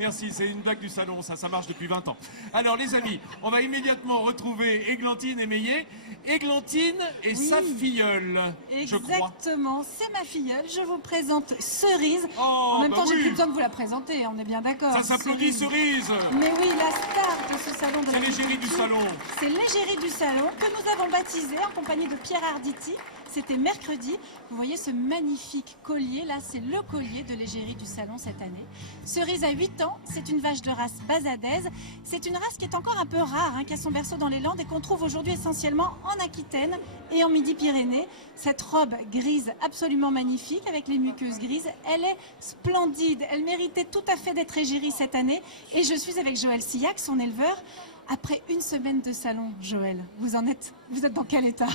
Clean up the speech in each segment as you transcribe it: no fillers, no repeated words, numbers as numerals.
Merci, c'est une blague du salon, ça marche depuis 20 ans. Alors les amis, on va immédiatement retrouver Églantine et Meillet. Églantine et sa filleule, je crois. Exactement, c'est ma filleule. Je vous présente Cerise. Oh, en même temps, j'ai oui. plus besoin de vous la présenter, on est bien d'accord. Ça s'applaudit, Cerise. Mais oui, la star de ce salon de C'est l'égérie du salon. C'est l'égérie du salon que nous avons baptisé en compagnie de Pierre Arditi. C'était mercredi. Vous voyez ce magnifique collier, là c'est le collier de l'égérie du salon cette année. Cerise a 8 ans, c'est une vache de race basadaise. C'est une race qui est encore un peu rare, qui a son berceau dans les Landes et qu'on trouve aujourd'hui essentiellement en Aquitaine et en Midi-Pyrénées. Cette robe grise absolument magnifique avec les muqueuses grises, elle est splendide. Elle méritait tout à fait d'être égérie cette année. Et je suis avec Joël Sillac, son éleveur. Après une semaine de salon, Joël, vous êtes dans quel état ?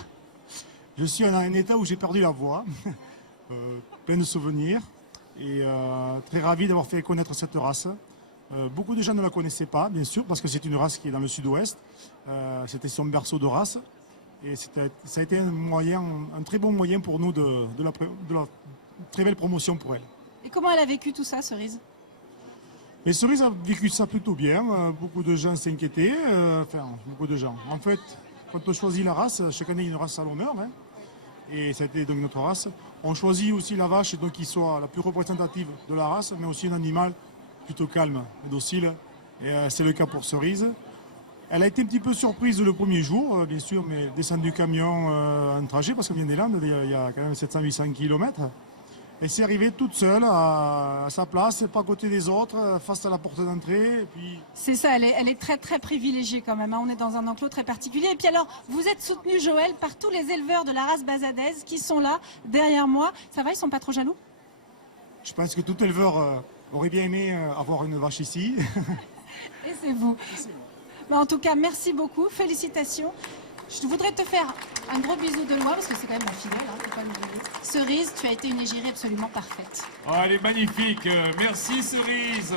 Je suis dans un état où j'ai perdu la voix, plein de souvenirs et très ravi d'avoir fait connaître cette race. Beaucoup de gens ne la connaissaient pas, bien sûr, parce que c'est une race qui est dans le sud-ouest. C'était son berceau de race et ça a été un très bon moyen pour nous de la très belle promotion pour elle. Et comment elle a vécu tout ça, Cerise ? Et Cerise a vécu ça plutôt bien. Beaucoup de gens s'inquiétaient, beaucoup de gens. En fait, quand on choisit la race, chaque année il y a une race à l'honneur. Et ça a été donc notre race. On choisit aussi la vache donc qui soit la plus représentative de la race, mais aussi un animal plutôt calme et docile. Et c'est le cas pour Cerise. Elle a été un petit peu surprise le premier jour, bien sûr, mais descend du camion en trajet, parce qu'elle vient des Landes, il y a quand même 700-800 km. Et c'est arrivé toute seule, à sa place, pas à côté des autres, face à la porte d'entrée. Puis... C'est ça, elle est très très privilégiée quand même. On est dans un enclos très particulier. Et puis alors, vous êtes soutenu, Joël, par tous les éleveurs de la race basadaise qui sont là, derrière moi. Ça va, ils sont pas trop jaloux ? Je pense que tout éleveur aurait bien aimé avoir une vache ici. Et c'est vous. Mais en tout cas, merci beaucoup, félicitations. Je voudrais te faire un gros bisou de loin, parce que c'est quand même ma filleule, faut pas l'oublier. Cerise, tu as été une égérie absolument parfaite. Oh, elle est magnifique. Merci Cerise.